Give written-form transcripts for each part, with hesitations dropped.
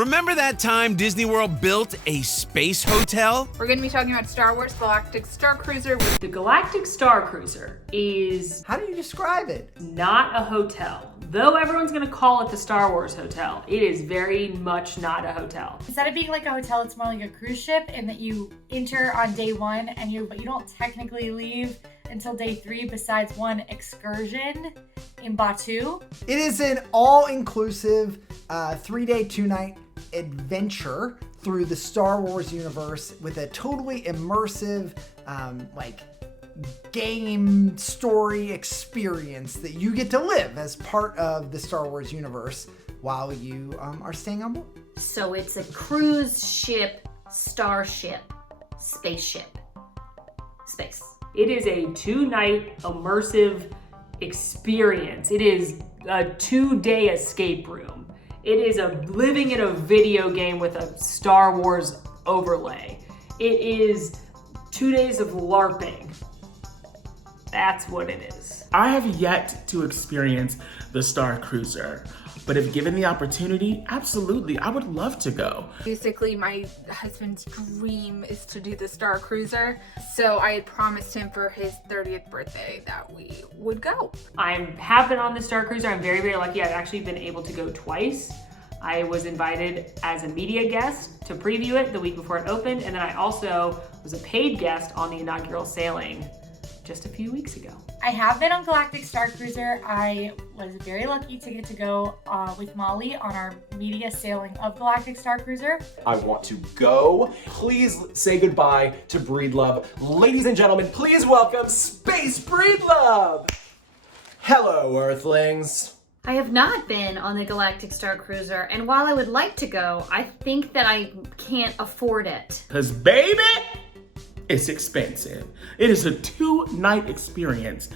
Remember that time Disney World built a space hotel? We're going to be talking about Star Wars Galactic Starcruiser. The Galactic Starcruiser is... How do you describe it? Not a hotel. Though everyone's going to call it the Star Wars Hotel, it is very much not a hotel. Instead of being like a hotel, it's more like a cruise ship in that you enter on day one but you don't technically leave until day 3 besides one excursion in Batuu. It is an all-inclusive 3-day, 2-night adventure through the Star Wars universe with a totally immersive game story experience that you get to live as part of the Star Wars universe while you are staying on board. So it's a cruise ship, starship, spaceship, space. It is a 2-night immersive experience. It is a 2-day escape room. It is living in a video game with a Star Wars overlay. It is 2 days of LARPing. That's what it is. I have yet to experience the Starcruiser, but if given the opportunity, absolutely, I would love to go. Basically, my husband's dream is to do the Starcruiser, so I had promised him for his 30th birthday that we would go. I have been on the Starcruiser. I'm very, very lucky. I've actually been able to go twice. I was invited as a media guest to preview it the week before it opened, and then I also was a paid guest on the inaugural sailing just a few weeks ago. I have been on Galactic Starcruiser. I was very lucky to get to go with Molly on our media sailing of Galactic Starcruiser. I want to go. Please say goodbye to Breedlove. Ladies and gentlemen, please welcome Space Breedlove! Hello, Earthlings. I have not been on the Galactic Starcruiser, and while I would like to go, I think that I can't afford it. 'Cause baby, it's expensive. It is a 2-night experience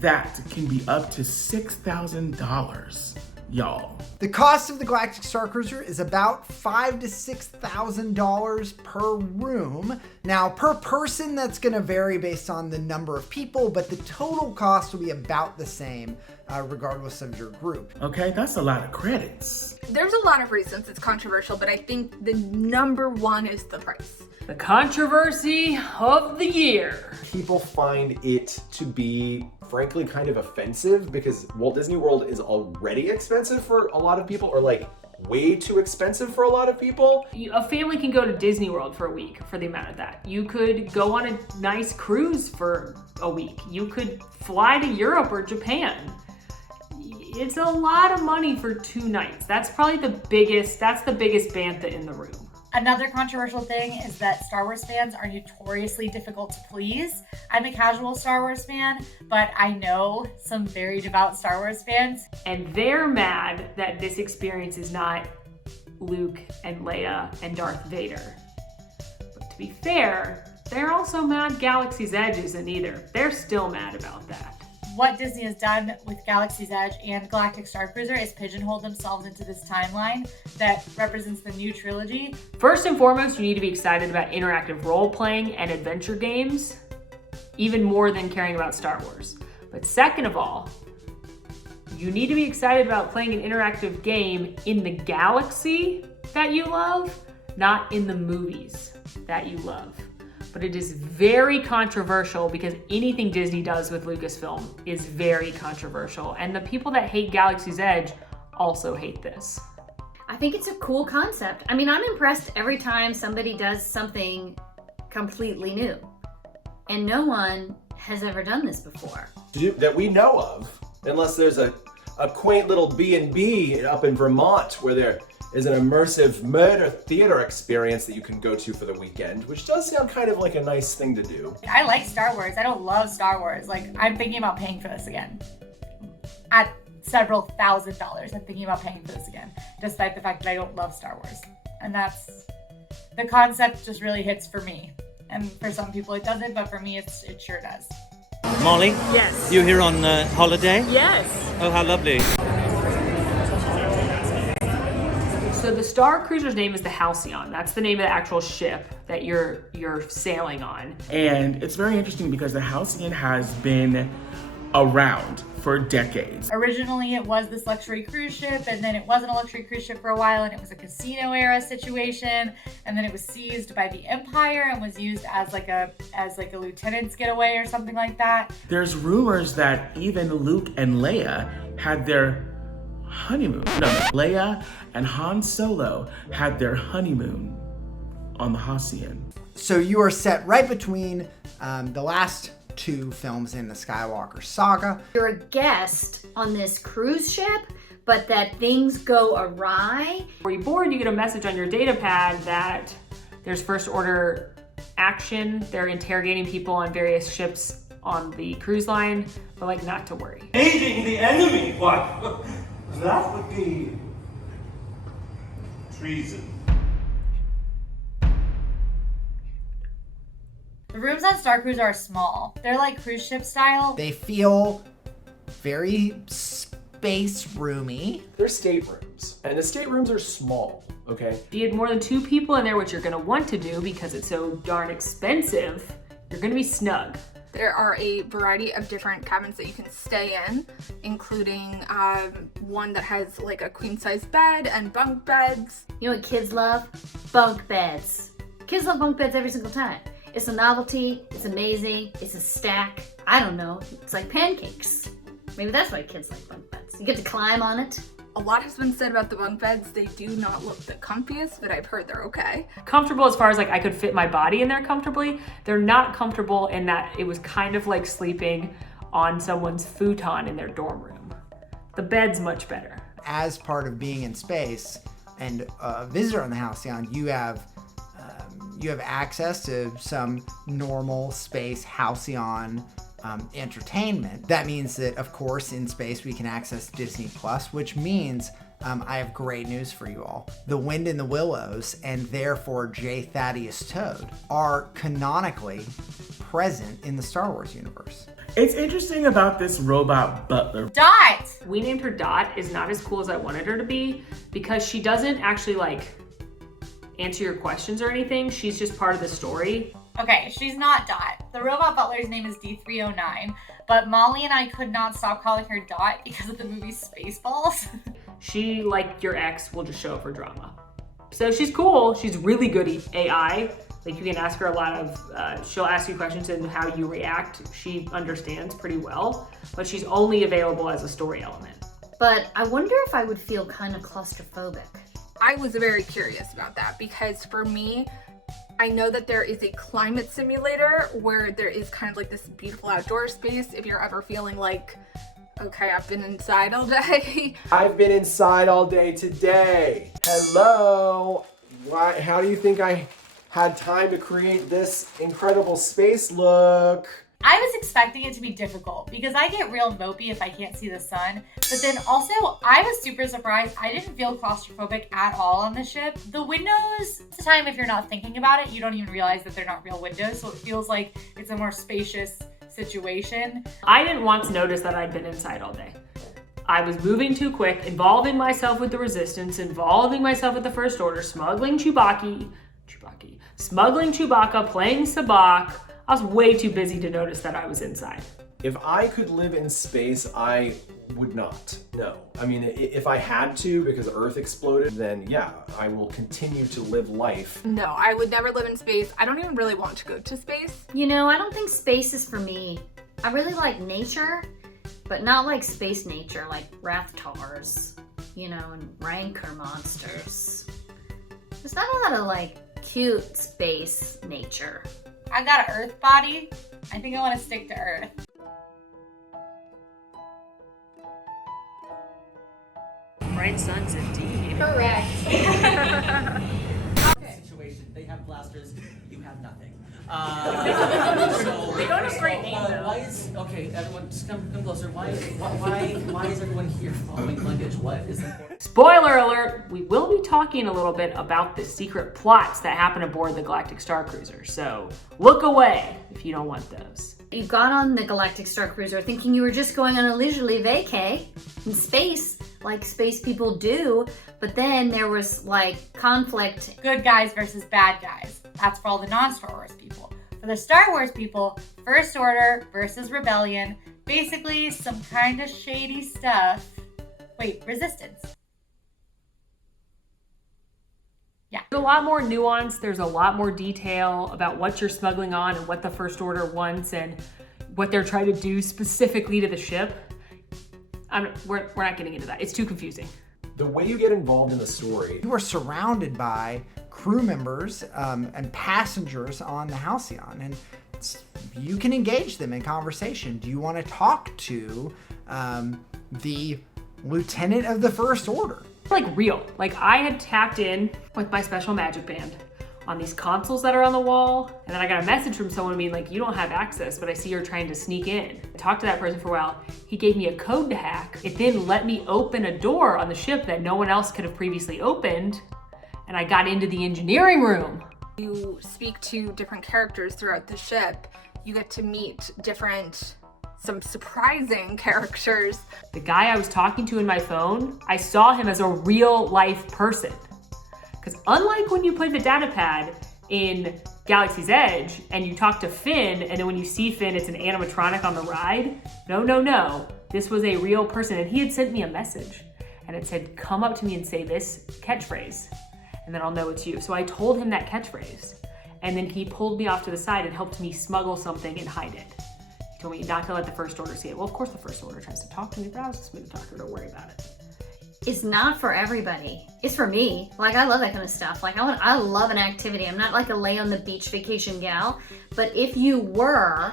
that can be up to $6,000, y'all. The cost of the Galactic Starcruiser is about $5,000 to $6,000 per room. Now, per person, that's going to vary based on the number of people, but the total cost will be about the same, regardless of your group. Okay, that's a lot of credits. There's a lot of reasons it's controversial, but I think the number one is the price. The controversy of the year. People find it to be, frankly, kind of offensive because Walt Disney World is already expensive for a lot of people, or like way too expensive for a lot of people. A family can go to Disney World for a week for the amount of that. You could go on a nice cruise for a week. You could fly to Europe or Japan. It's a lot of money for 2 nights. That's probably the biggest bantha in the room. Another controversial thing is that Star Wars fans are notoriously difficult to please. I'm a casual Star Wars fan, but I know some very devout Star Wars fans. And they're mad that this experience is not Luke and Leia and Darth Vader. But to be fair, they're also mad Galaxy's Edge isn't either. They're still mad about that. What Disney has done with Galaxy's Edge and Galactic Starcruiser is pigeonhole themselves into this timeline that represents the new trilogy. First and foremost, you need to be excited about interactive role-playing and adventure games, even more than caring about Star Wars. But second of all, you need to be excited about playing an interactive game in the galaxy that you love, not in the movies that you love. But it is very controversial because anything Disney does with Lucasfilm is very controversial. And the people that hate Galaxy's Edge also hate this. I think it's a cool concept. I mean, I'm impressed every time somebody does something completely new. And no one has ever done this before. That we know of, unless there's a quaint little B&B up in Vermont where there is an immersive murder theater experience that you can go to for the weekend, which does sound kind of like a nice thing to do. I like Star Wars. I don't love Star Wars. Like, I'm thinking about paying for this again. At several $1,000s, I'm thinking about paying for this again, despite the fact that I don't love Star Wars. And that's, the concept just really hits for me. And for some people it doesn't, but for me it sure does. Molly? Yes. You here on holiday? Yes. Oh, how lovely. So the Starcruiser's name is the Halcyon. That's the name of the actual ship that you're sailing on. And it's very interesting because the Halcyon has been around for decades. Originally, it was this luxury cruise ship, and then it wasn't a luxury cruise ship for a while, and it was a casino era situation, and then it was seized by the Empire and was used as like a lieutenant's getaway or something like that. There's rumors that even Luke and Leia had their honeymoon. No, Leia and Han Solo had their honeymoon on the Halcyon. So you are set right between the last 2 films in the Skywalker saga. You're a guest on this cruise ship, but that things go awry. Were you bored? You get a message on your data pad that there's First Order action. They're interrogating people on various ships on the cruise line, but like not to worry. Aiding the enemy? What? That would be treason. The rooms on Starcruiser are small. They're like cruise ship style. They feel very space roomy. They're staterooms, and the staterooms are small, okay? If you had more than 2 people in there, which you're gonna want to do because it's so darn expensive, you're gonna be snug. There are a variety of different cabins that you can stay in, including one that has like a queen-size bed and bunk beds. You know what kids love? Bunk beds. Kids love bunk beds every single time. It's a novelty, it's amazing, it's a stack. I don't know, it's like pancakes. Maybe that's why kids like bunk beds. You get to climb on it. A lot has been said about the bunk beds. They do not look the comfiest, but I've heard they're okay. Comfortable as far as like I could fit my body in there comfortably. They're not comfortable in that it was kind of like sleeping on someone's futon in their dorm room. The bed's much better. As part of being in space and a visitor on the Halcyon, you have access to some normal space Halcyon entertainment. That means that, of course, in space we can access Disney Plus, which means I have great news for you all. The Wind in the Willows, and therefore J. Thaddeus Toad, are canonically present in the Star Wars universe. It's interesting about this robot butler. Dot! We named her Dot is not as cool as I wanted her to be because she doesn't actually like answer your questions or anything. She's just part of the story. Okay, she's not Dot. The robot butler's name is D309, but Molly and I could not stop calling her Dot because of the movie Spaceballs. She, like your ex, will just show up for drama. So she's cool. She's really good at AI. Like you can ask her a lot of, she'll ask you questions and how you react. She understands pretty well, but she's only available as a story element. But I wonder if I would feel kind of claustrophobic. I was very curious about that because for me, I know that there is a climate simulator where there is kind of like this beautiful outdoor space if you're ever feeling like, okay, I've been inside all day. I've been inside all day today. Hello. Why? How do you think I had time to create this incredible space look? I was expecting it to be difficult because I get real mopey if I can't see the sun. But then also, I was super surprised. I didn't feel claustrophobic at all on the ship. The windows, at the time, if you're not thinking about it, you don't even realize that they're not real windows. So it feels like it's a more spacious situation. I didn't once notice that I'd been inside all day. I was moving too quick, involving myself with the Resistance, involving myself with the First Order, smuggling Chewbacca, playing Sabacc. I was way too busy to notice that I was inside. If I could live in space, I would not. No. I mean, if I had to because Earth exploded, then yeah, I will continue to live life. No, I would never live in space. I don't even really want to go to space. You know, I don't think space is for me. I really like nature, but not like space nature, like Rathtars, you know, and Rancor monsters. There's not a lot of like cute space nature. I got an Earth body. I think I want to stick to Earth. Bright suns indeed. Correct. Situation. They have blasters. You have nothing. They don't have great names, though. Why is everyone just come closer? Why is everyone here following luggage? What is important? Spoiler alert, we will be talking a little bit about the secret plots that happen aboard the Galactic Starcruiser, so look away if you don't want those. You got on the Galactic Starcruiser thinking you were just going on a leisurely vacay in space, like space people do, but then there was like conflict. Good guys versus bad guys. That's for all the non-Star Wars people. For the Star Wars people, First Order versus Rebellion, Basically, some kind of shady stuff. Wait, resistance. Yeah. There's a lot more nuance. There's a lot more detail about what you're smuggling on and what the First Order wants and what they're trying to do specifically to the ship. We're not getting into that. It's too confusing. The way you get involved in the story. You are surrounded by crew members and passengers on the Halcyon, and you can engage them in conversation. Do you want to talk to the lieutenant of the First Order? Like real. Like I had tapped in with my special magic band on these consoles that are on the wall, and then I got a message from someone being like, you don't have access, but I see you're trying to sneak in. I talked to that person for a while. He gave me a code to hack. It then let me open a door on the ship that no one else could have previously opened, and I got into the engineering room. You speak to different characters throughout the ship. You get to meet some surprising characters. The guy I was talking to in my phone, I saw him as a real life person. Because unlike when you play the data pad in Galaxy's Edge and you talk to Finn, and then when you see Finn, it's an animatronic on the ride. No. This was a real person, and he had sent me a message. And it said, come up to me and say this catchphrase, and then I'll know it's you. So I told him that catchphrase, and then he pulled me off to the side and helped me smuggle something and hide it. He told me not to let the First Order see it. Well, of course the First Order tries to talk to me, but I was just going to talk to her, don't worry about it. It's not for everybody. It's for me. Like, I love that kind of stuff. Like, I love an activity. I'm not like a lay on the beach vacation gal, but if you were,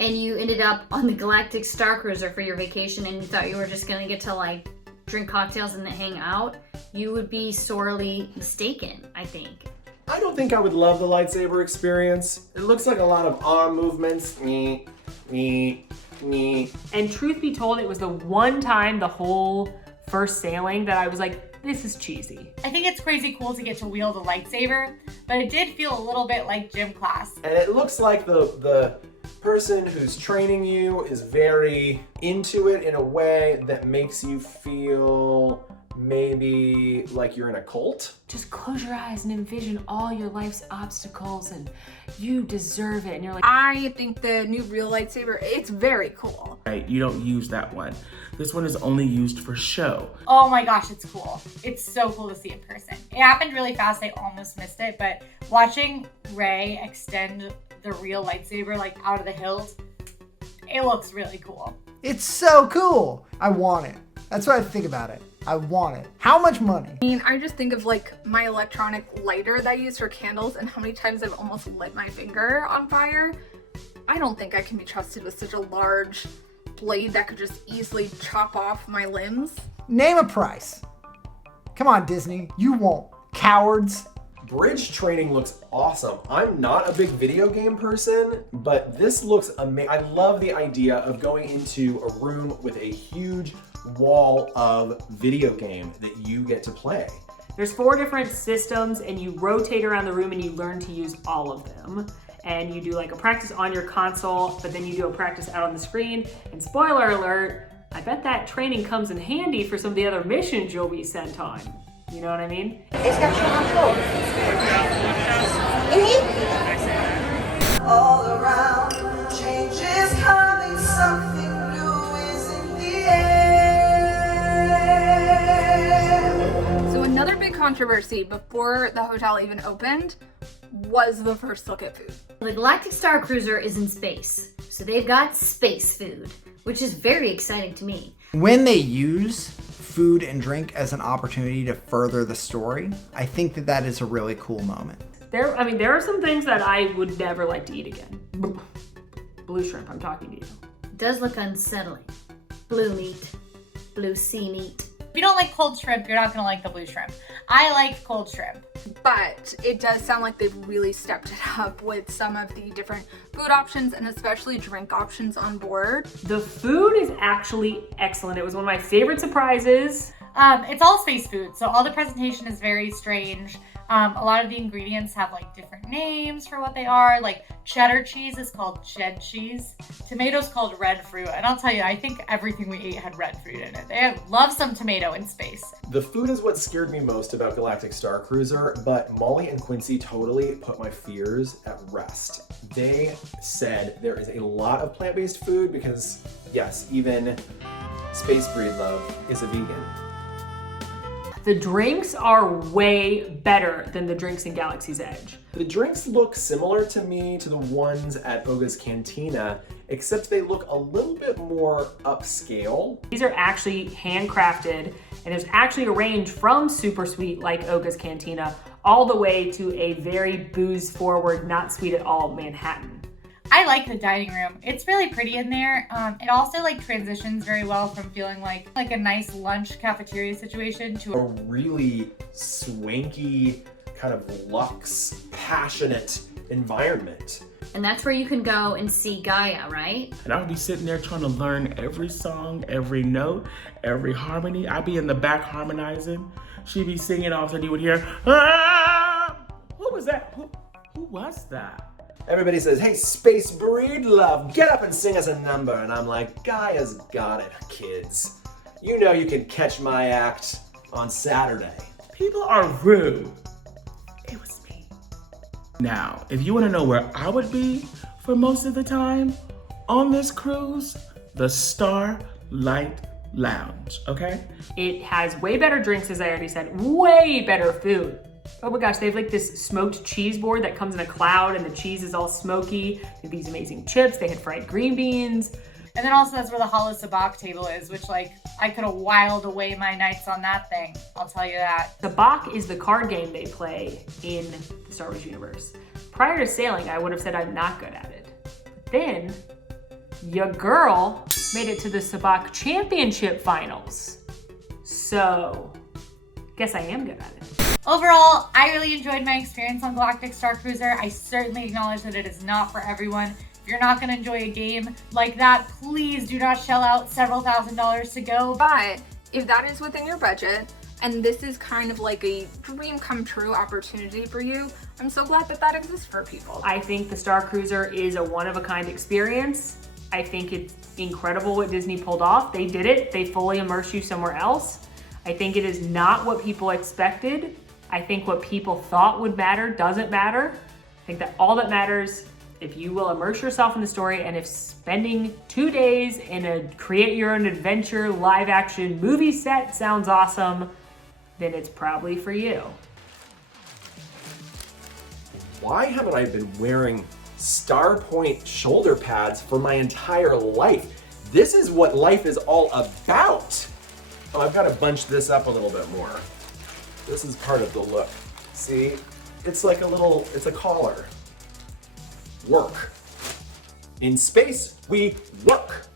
and you ended up on the Galactic Starcruiser for your vacation and you thought you were just gonna get to like drink cocktails and hang out, you would be sorely mistaken, I think. I don't think I would love the lightsaber experience. It looks like a lot of arm movements. Me. And truth be told, it was the one time the whole first sailing that I was like, this is cheesy. I think it's crazy cool to get to wield a lightsaber, but it did feel a little bit like gym class. And it looks like the person who's training you is very into it in a way that makes you feel maybe like you're in a cult. Just close your eyes and envision all your life's obstacles and you deserve it. And you're like, I think the new real lightsaber, it's very cool. Right, you don't use that one. This one is only used for show. Oh my gosh, it's cool. It's so cool to see in person. It happened really fast, I almost missed it, but watching Rey extend the real lightsaber like out of the hilt, it looks really cool. It's so cool. I want it. That's what I think about it. I want it. How much money? I mean, I just think of like my electronic lighter that I use for candles and how many times I've almost lit my finger on fire. I don't think I can be trusted with such a large blade that could just easily chop off my limbs. Name a price. Come on, Disney. You won't. Cowards. Bridge training looks awesome. I'm not a big video game person, but this looks amazing. I love the idea of going into a room with a huge wall of video game that you get to play. There's 4 different systems and you rotate around the room and you learn to use all of them. And you do like a practice on your console, but then you do a practice out on the screen. And spoiler alert, I bet that training comes in handy for some of the other missions you'll be sent on. You know what I mean? All around, change is coming, something new is in the air. So another big controversy before the hotel even opened was the first look at food. The Galactic Starcruiser is in space, so they've got space food, which is very exciting to me. When they use food and drink as an opportunity to further the story, I think that is a really cool moment. There are some things that I would never like to eat again. Blue shrimp, I'm talking to you. It does look unsettling. Blue meat, blue sea meat. If you don't like cold shrimp, you're not gonna like the blue shrimp. I like cold shrimp. But it does sound like they've really stepped it up with some of the different food options and especially drink options on board. The food is actually excellent. It was one of my favorite surprises. It's all space food, so all the presentation is very strange. A lot of the ingredients have like different names for what they are. Like cheddar cheese is called shed cheese. Tomatoes called red fruit. And I'll tell you, I think everything we ate had red fruit in it. They love some tomato in space. The food is what scared me most about Galactic Starcruiser, but Molly and Quincy totally put my fears at rest. They said there is a lot of plant-based food because, yes, even Space Breedlove is a vegan. The drinks are way better than the drinks in Galaxy's Edge. The drinks look similar to me to the ones at Oga's Cantina, except they look a little bit more upscale. These are actually handcrafted, and there's actually a range from super sweet like Oga's Cantina all the way to a very booze forward, not sweet at all Manhattan. I like the dining room. It's really pretty in there. It also like transitions very well from feeling like a nice lunch cafeteria situation to a really swanky, kind of luxe, passionate environment. And that's where you can go and see Gaia, right? And I would be sitting there trying to learn every song, every note, every harmony. I'd be in the back harmonizing. She'd be singing off and you would hear, ah! Who was that? Who was that? Everybody says, hey, Space Breedlove, get up and sing us a number. And I'm like, Gaia's got it, kids. You know you can catch my act on Saturday. People are rude. It was me. Now, if you want to know where I would be for most of the time on this cruise, the Starlight Lounge, okay? It has way better drinks, as I already said, way better food. Oh my gosh, they have like this smoked cheese board that comes in a cloud and the cheese is all smoky. They have these amazing chips. They had fried green beans. And then also that's where the Hollow Sabacc table is, which like I could have whiled away my nights on that thing. I'll tell you that. Sabacc is the card game they play in the Star Wars universe. Prior to sailing, I would have said I'm not good at it. But then, your girl made it to the Sabacc Championship Finals. So, guess I am good at it. Overall, I really enjoyed my experience on Galactic Starcruiser. I certainly acknowledge that it is not for everyone. If you're not going to enjoy a game like that, please do not shell out several $1,000s to go. But if that is within your budget, and this is kind of like a dream come true opportunity for you, I'm so glad that that exists for people. I think the Starcruiser is a one-of-a-kind experience. I think it's incredible what Disney pulled off. They did it. They fully immerse you somewhere else. I think it is not what people expected. I think what people thought would matter doesn't matter. I think that all that matters, if you will immerse yourself in the story, and if spending 2 days in a create your own adventure live action movie set sounds awesome, then it's probably for you. Why haven't I been wearing Starpoint shoulder pads for my entire life? This is what life is all about. Oh, I've got to bunch this up a little bit more. This is part of the look. See? It's like it's a collar. Work. In space, we work.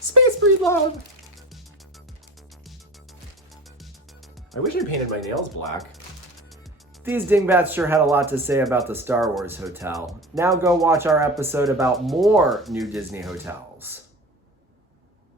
Space Breedlove. I wish I painted my nails black. These dingbats sure had a lot to say about the Star Wars hotel. Now go watch our episode about more new Disney hotels.